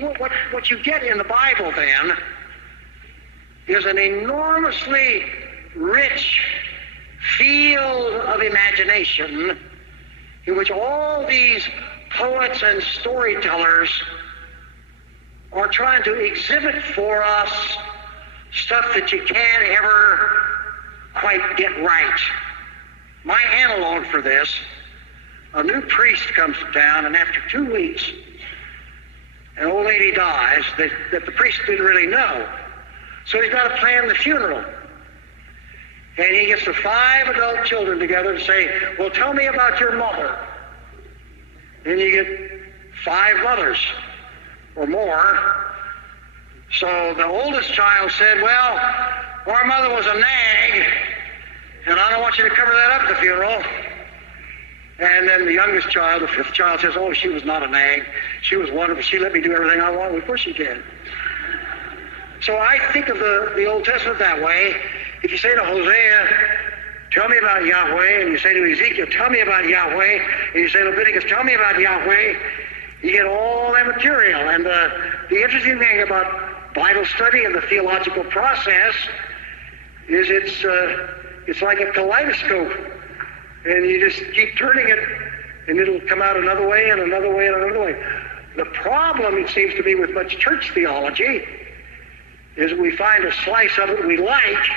what you get in the Bible then is an enormously rich field of imagination in which all these poets and storytellers are trying to exhibit for us stuff that you can't ever quite get right. My analog for this, a new priest comes to town, and after 2 weeks, an old lady dies that the priest didn't really know. So he's got to plan the funeral. And he gets the 5 adult children together to say, well, tell me about your mother. And you get 5 mothers or more. So the oldest child said, well, our mother was a nag, and I don't want you to cover that up at the funeral. And then the youngest child, the 5th child, says, oh, she was not a nag. She was wonderful. She let me do everything I wanted. Of course she did. So I think of the Old Testament that way. If you say to Hosea, tell me about Yahweh, and you say to Ezekiel, tell me about Yahweh, and you say to Leviticus, tell me about Yahweh, you get all that material. And the interesting thing about Bible study and the theological process is it's like a kaleidoscope. And you just keep turning it, and it'll come out another way and another way and another way. The problem, it seems to me, with much church theology is we find a slice of it we like,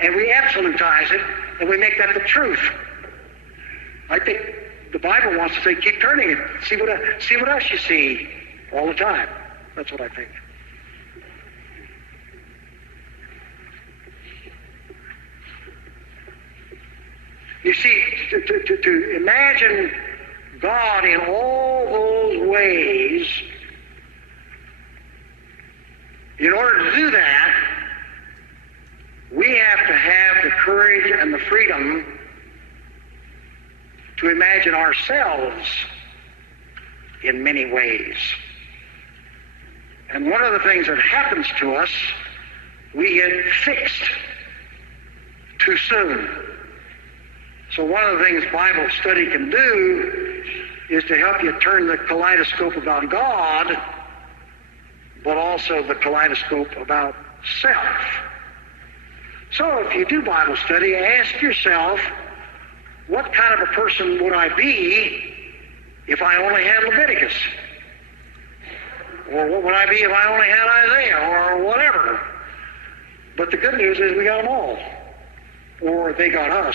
and we absolutize it, and we make that the truth. I think the Bible wants to say, keep turning it. See what else you see all the time. That's what I think. You see, to imagine God in all those ways, in order to do that, we have to have the courage and the freedom to imagine ourselves in many ways. And one of the things that happens to us, we get fixed too soon. So one of the things Bible study can do is to help you turn the kaleidoscope about God, but also the kaleidoscope about self. So if you do Bible study, ask yourself, what kind of a person would I be if I only had Leviticus? Or what would I be if I only had Isaiah, or whatever? But the good news is we got them all. Or they got us.